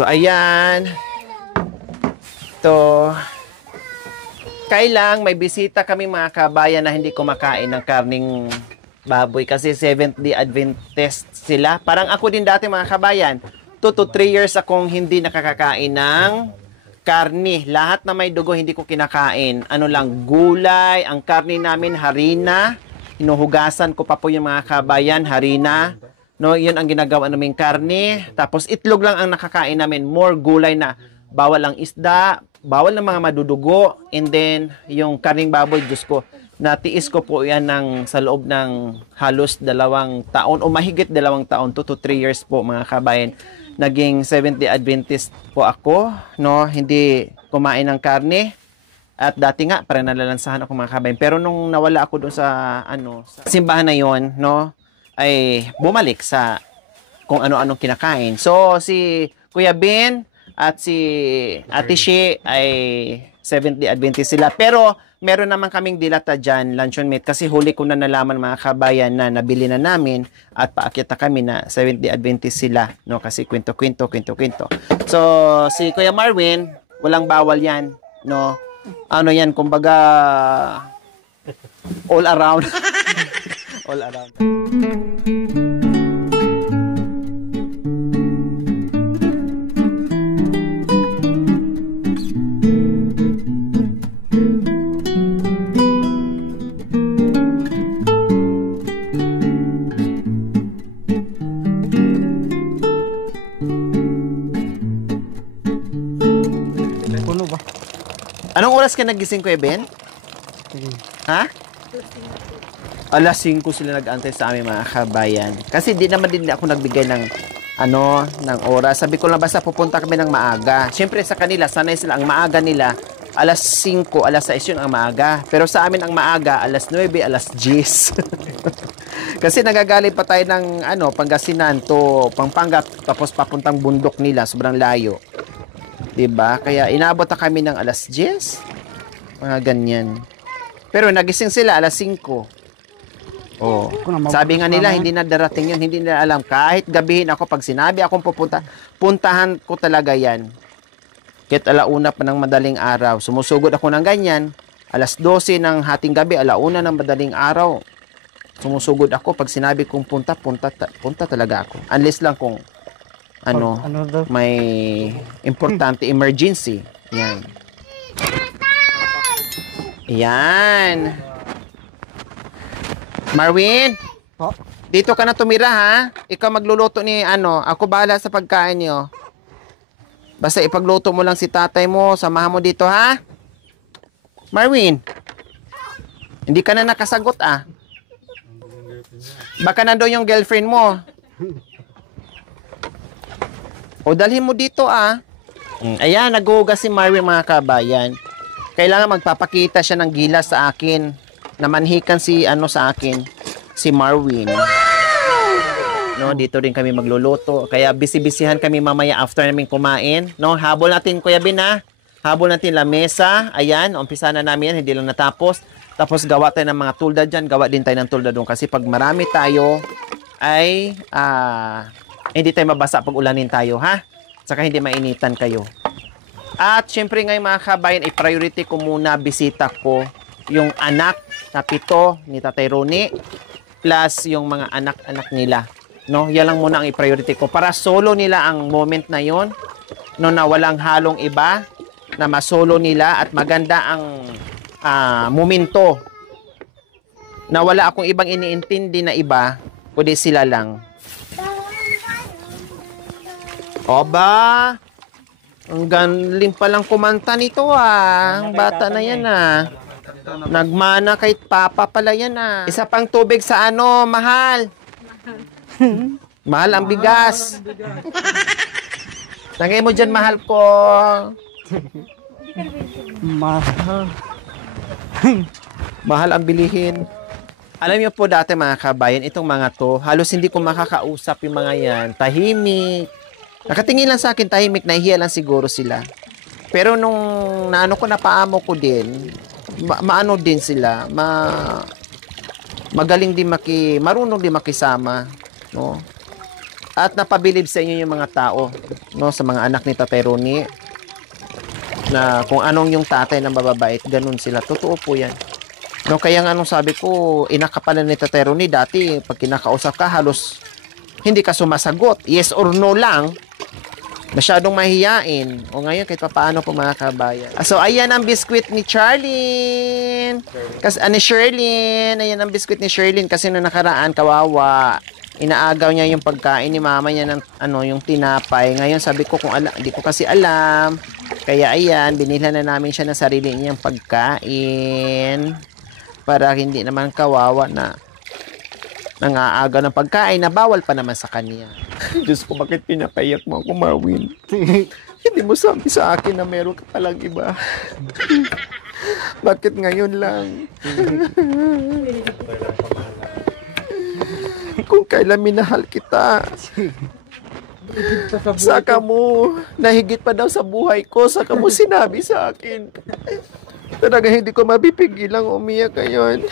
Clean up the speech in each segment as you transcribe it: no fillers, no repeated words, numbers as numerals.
So, ayan. Ito. Kailang may bisita kami mga kabayan na hindi kumakain ng karning baboy kasi Seventh-day Adventist sila. Parang ako din dati mga kabayan, 2 to 3 years akong hindi nakakakain ng karni. Lahat na may dugo hindi ko kinakain. Ano lang, gulay, ang karni namin harina. Hinuhugasan ko pa po yung mga kabayan, harina. No, yun ang ginagawa naming karni. Tapos itlog lang ang nakakain namin, more gulay na. Bawal ang isda, bawal ng mga madudugo, and then yung karning baboy, Diyos ko, natiis ko po yan sa loob ng halos 2 taon o mahigit 2 taon, 2 to 3 years po mga kabayan. Naging Seventh-day Adventist po ako, no, hindi kumain ng karne. At dati nga, parang nalalansahan ako mga kabayan. Pero nung nawala ako doon sa simbahan na yon, no, ay bumalik sa kung ano-anong kinakain. So, si Kuya Ben at si Ate She ay Seventh-day Adventist sila. Pero meron naman kaming dilata dyan, luncheon meat, kasi huli ko na nalaman mga kabayan na nabili na namin at paakyat na kami na Seventh-day Adventist sila, no? Kasi kwento-kwento. So, si Kuya Marvin, walang bawal yan, no? Ano yan, kumbaga all around. All around. Anong oras ka nagising ko, Ben? Ha? Alas 5 sila nag-antay sa amin mga kabayan. Kasi di naman din ako nagbigay ng oras. Sabi ko lang basta pupunta kami ng maaga. Siyempre sa kanila, sanay sila. Ang maaga nila, alas 5, alas 6 yun ang maaga. Pero sa amin ang maaga, alas 9, alas 10. Kasi nagagaling pa tayo ng Pangasinan to Pampanga, tapos papuntang bundok nila, sobrang layo. Diba? Kaya inabot na kami ng alas 10. Mga ganyan. Pero nagising sila alas 5. Oh. Sabi nga nila, hindi na darating yun. Hindi nila alam. Kahit gabihin ako, pag sinabi akong puntahan ko talaga yan. Kahit alauna pa ng madaling araw. Sumusugod ako ng ganyan. Alas 12 ng hating gabi, alauna ng madaling araw. Sumusugod ako. Pag sinabi kong punta talaga ako. Unless lang kung may importante emergency. Yan. Yan. Marvin, dito ka na tumira ha. Ikaw magluluto ni ako bahala sa pagkain niyo. Basta ipagluto mo lang si tatay mo, samahan mo dito ha. Marvin, hindi ka na nakasagot ah. Baka nandoon yung girlfriend mo. O dalhin mo dito ah. Ayan, naghuhugas si Marvin mga kabayan. Kailangan magpapakita siya ng gilas sa akin. Namanhikan sa akin, si Marvin. No, dito rin kami magluluto. Kaya busy-busyhan kami mamaya after namin kumain. No, habol natin Kuya Bin ha. Habol natin lamesa. Ayan, umpisa na namin yan, hindi lang natapos. Tapos gawa tayo ng mga tulda dyan. Gawa din tayo ng tulda doon. Kasi pag marami tayo, ay hindi tayo mabasa pag ulanin tayo, ha? Saka hindi mainitan kayo. At syempre ngayon mga kabayan, i-priority ko muna bisita ko yung anak na 7 ni Tatay Ronnie plus yung mga anak-anak nila. No? Yan lang muna ang i-priority ko para solo nila ang moment na yon, no, na walang halong iba, na masolo nila at maganda ang momento na wala akong ibang iniintindi na iba, kundi sila lang. Oba, ang galing palang kumanta nito ah. Ang bata na yan ah. Nagmana kay Papa pala yan ah. Isa pang tubig sa mahal. Mahal ang bigas. Lagay mo dyan, mahal ko. Mahal. Mahal ang bilihin. Alam niyo po dati mga kabayan, itong mga to, halos hindi ko makakausap yung mga yan. Tahimik. Nakatingin lang sa akin, tahimik, nahihiya lang siguro sila. Pero nung ko napaamo ko din, maano din sila, magaling din marunong din makisama, no? At napabilib sa inyo yung mga tao, no, sa mga anak ni Tatay Ronnie, na kung anong yung tatay ng mababait, ganun sila. Totoo po yan. No, kaya nga anong sabi ko, inakapalan ni Tatay Ronnie, dati pag kinakausap ka, halos hindi ka sumasagot. Yes or no lang. Masyadong mahiyain. O ngayon, kahit paano po mga kabayan. So, ayan ang biskwit ni Charlene. Kasi, ni Sherlyn. Ayan ang biskwit ni Sherlyn. Kasi nung nakaraan, kawawa. Inaagaw niya yung pagkain ni mama niya ng yung tinapay. Ngayon, sabi ko kung hindi ko kasi alam. Kaya ayan, binilhan na namin siya ng sarili niyang pagkain. Para hindi naman kawawa na nangaagaw ng pagkain na bawal pa naman sa kanya. Diyos ko, bakit pinapayak mo ako, Marwin? Hindi mo sabi sa akin na meron ka palang iba. Bakit ngayon lang? Kung kailan minahal kita. Saka mo, nahigit pa daw sa buhay ko, saka mo sinabi sa akin. Talaga hindi ko mapipigilang umiyak ngayon.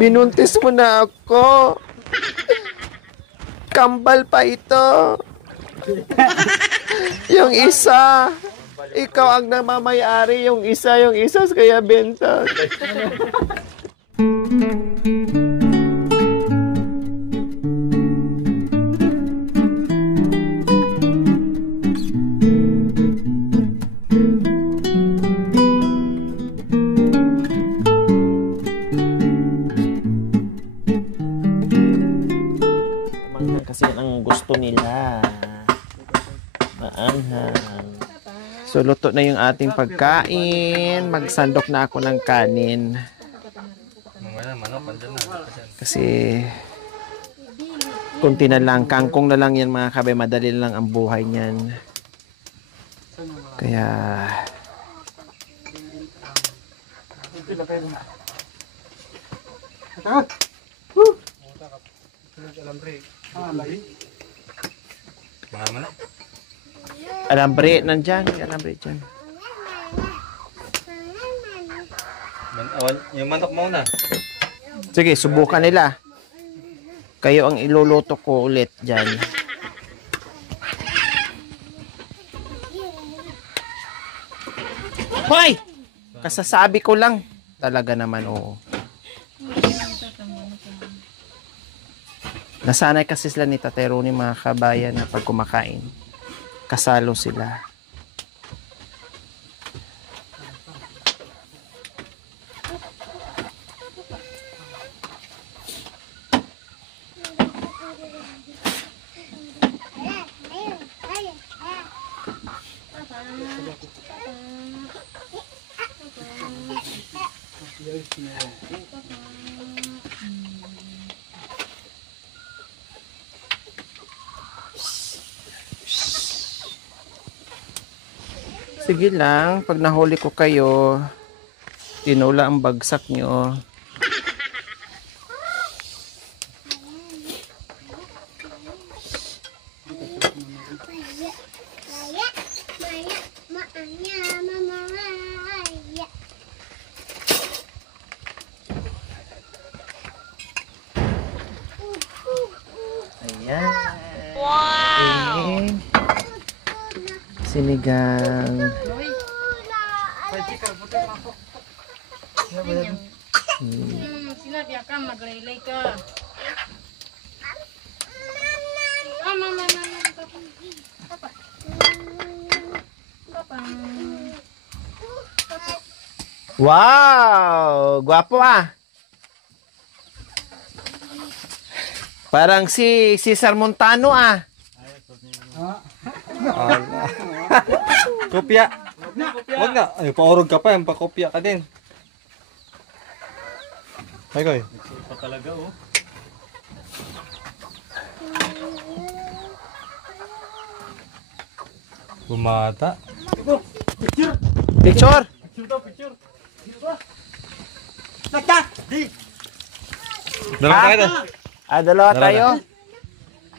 Binuntis mo na ako. Kambal pa ito. Yung isa, ikaw ang namamayari, yung isa kaya benta. Kasi ang gusto nila maanghang. So luto na yung ating pagkain. Magsandok na ako ng kanin. Kasi kunti na lang, kangkong na lang yan mga kabay, madali lang ang buhay niyan. Kaya alambre, nandyan. Alambre dyan. Yung manok mo na. Sige, subukan nila. Kayo ang iluluto ko ulit dyan. Hoy! Kasasabi ko lang. Talaga naman, oo. Nasanay kasi sila ni Tatay Ronnie, mga kabayan, na pag kumakain, kasalo sila. Sige lang, pag nahuli ko kayo, tinula ang bagsak nyo. Ayan. Wow! Sinigang. Sinabi ka, maglaylay ka. Wow! Gwapo ah! Parang si Cesar Montano ah. Kopya. Wag na. Ay, paurog ka pa. Pakopya ka din. Ay, koy. Pa talaga, oh. Bumata. Picture! Picture. Dalawa tayo to. Dalawa tayo.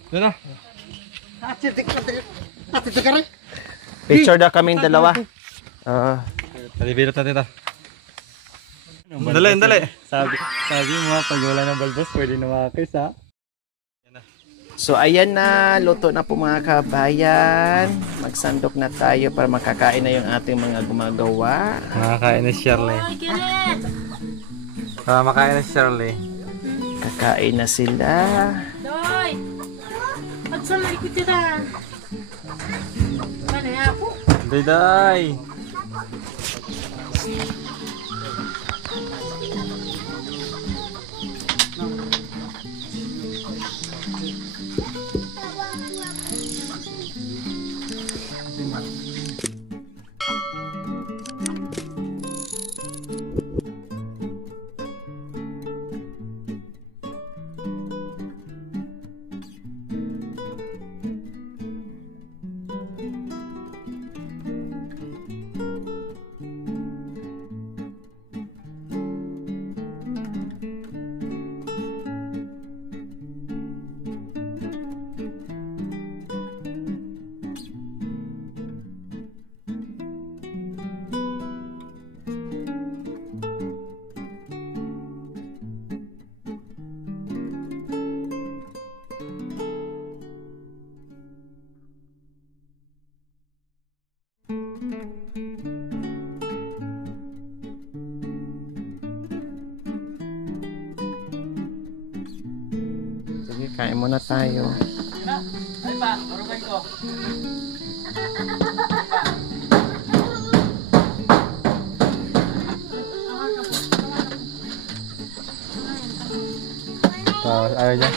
Doon na. Picture na kaming dalawa. Nalibilot natin ito. Dali. Sabi mo, pag wala ng balbas, pwede na makakis ha. So ayan na, luto na po mga kabayan. Magsandok na tayo para makakain na yung ating mga gumagawa. Makakain na si Shirley. Ay, Kirit! Makain na si Shirley. Kakain na sila. Doy! Pagsamay ko tira. Ano nga po? Day. Sige, kain muna tayo. Ay pa, marugan ko. Ayaw niya.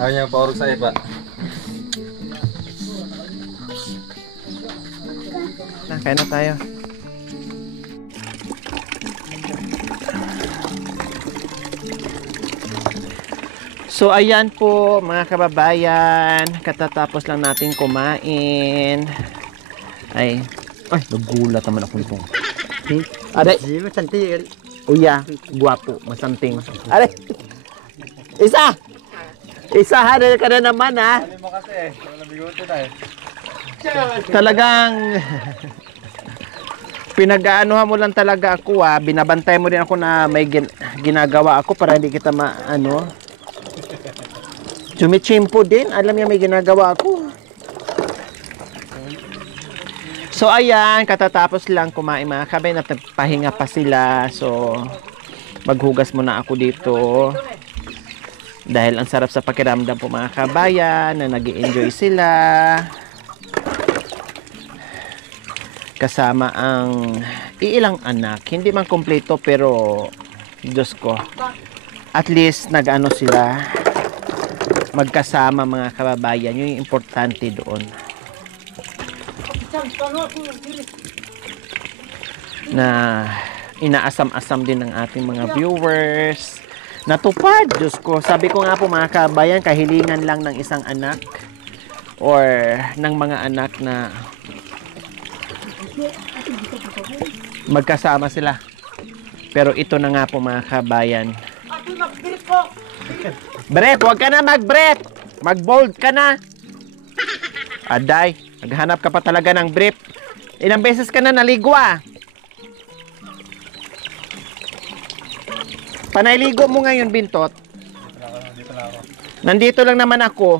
Ayaw niya paurog sa iba. Kain na tayo. So ayan po mga kababayan, katatapos lang natin kumain. Ay, nagulat naman ako nito. Aray, uya, guwapo, masanting. Aray, isa haril ka na naman ha. Hindi mo kasi wala bigote na Talagang pinag-aanuhan mo lang talaga ako binabantay mo din ako na may ginagawa ako para hindi kita Chumichimpo din, alam niya may ginagawa ako. So ayan, katatapos lang kumain mga kabay, nagpahinga pa sila. So maghugas muna ako dito. Dahil ang sarap sa pakiramdam po mga kabayan na nag-i-enjoy sila. Kasama ang iilang anak. Hindi man kompleto pero Diyos ko. At least nag-ano sila. Magkasama mga kababayan. Yun yung importante doon. Na inaasam-asam din ng ating mga viewers. Natupad, Diyos ko. Sabi ko nga po mga kababayan, kahilingan lang ng isang anak or ng mga anak na magkasama sila. Pero ito na nga po mga kabayan. Brep, huwag ka na mag-brep. Mag-bold ka na. Aday, naghanap ka pa talaga ng brep. Ilang beses ka na naligo Panayligo mo ngayon, Bintot. Nandito lang naman ako.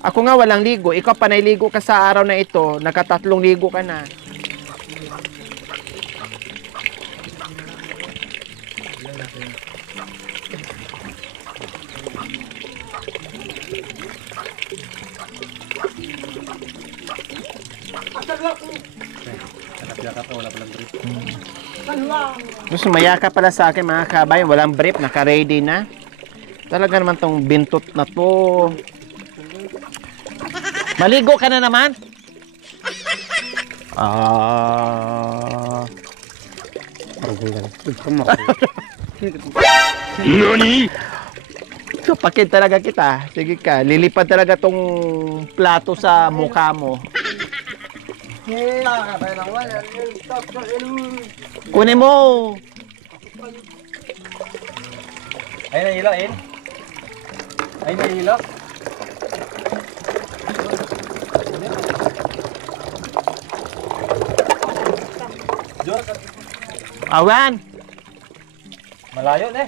Ako nga walang ligo. Ikaw panayligo ka sa araw na ito. Nakatatlong ligo ka na. Gusto mayaka pala sa akin mga kabayan, walang brief, naka-ready na. Talaga naman tong Bintot na to. Maligo ka na naman? Nani? Kapakit talaga kita. Sige ka, lilipad talaga tong plato sa mukha mo. Kunin mo. Ay nahilo, Ay nahilo. Awan. Malayo na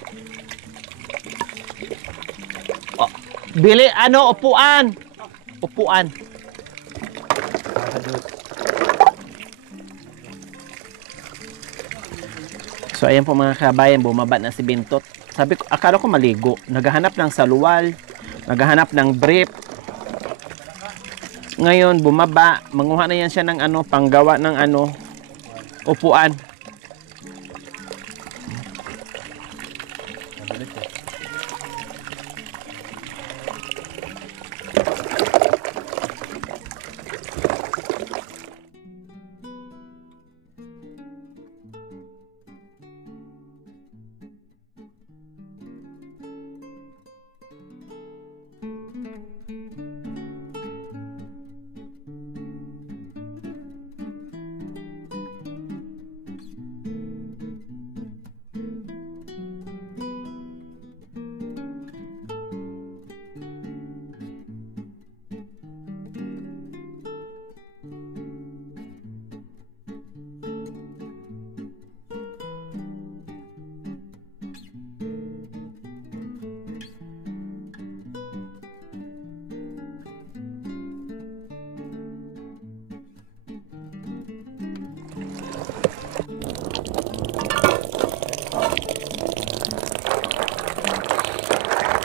Bili, ano, upuan. Upuan. So, ayan po mga kabayan, bumaba na si Bintot. Sabi ko, akala ko maligo. Naghahanap ng saluwal, naghahanap ng brief. Ngayon, bumaba. Manguha na yan siya ng ano, panggawa ng ano, upuan.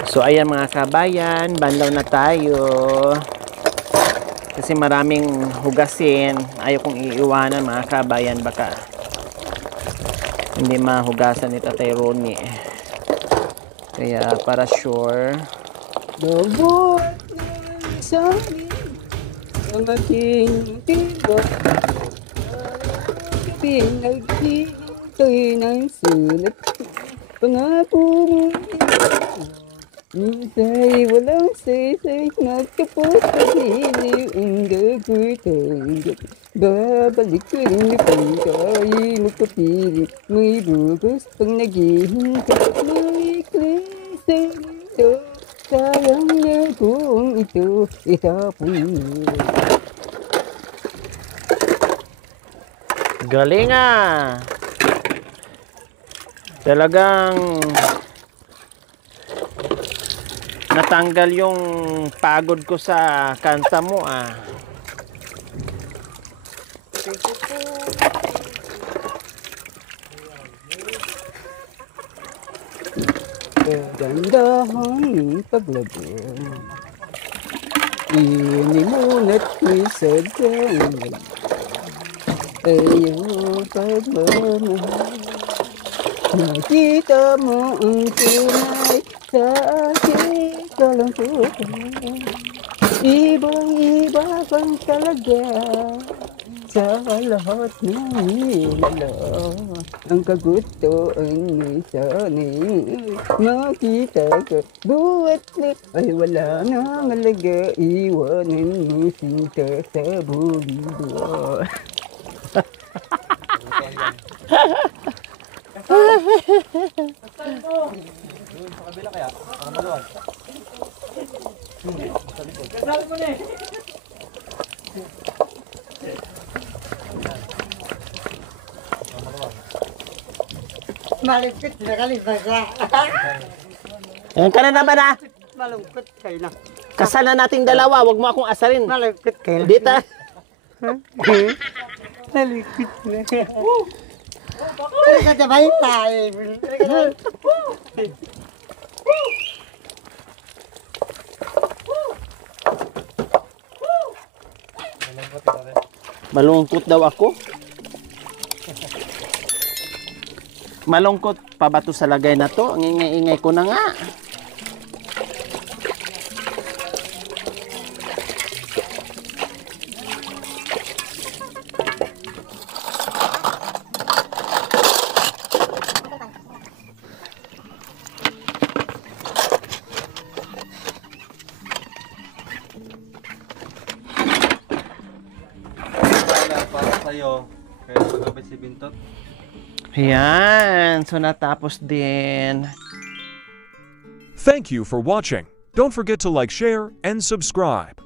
So ayan mga kabayan, banlaw na tayo. Kasi maraming hugasin. Ayaw kong iiwanan mga kabayan, baka hindi mahugasan ni Tatay Ronnie. Kaya para sure. Dapat sa'kin ang aking tibok. Pinaghihintay ng sulat. Pangako mo minsan walang saysay. Nagtapos sa hiliw ang gagoy tanggap. Babalik ko rin yung pangkay magpapilit. May bukas pang naghihintay. May klasa nito. Sayang na kung ito itapon mo. Galing ah! Talagang natanggal yung pagod ko sa kanta mo ah. Gandahang paglago. Inimunat ko'y sadyang ayaw pagmamahal. Nakita mo ang tunay sa aking kalungkutan. Ibang-iba kang talaga sa lahat ng nila. Ang kagustuhan mo'y sana'y makita ka. Buwat na ay wala nang alaga. Iwanan mo sinta sa bulido. Malungkot na kali basa. Ayan ka na naman ah. Malungkot kayo na. Kasal na nating dalawa, wag mo akong asarin. Malungkot kayo na. Dita. Malungkot na. Talaga sabay tayo. Malungkot daw ako. Malungkot pa ba to sa lagay na to? Ang ingay-ingay ko na nga. Para sa'yo, kaya magkabay si Bintot. Ayan. So natapos din. Thank you for watching. Don't forget to like, share, and subscribe.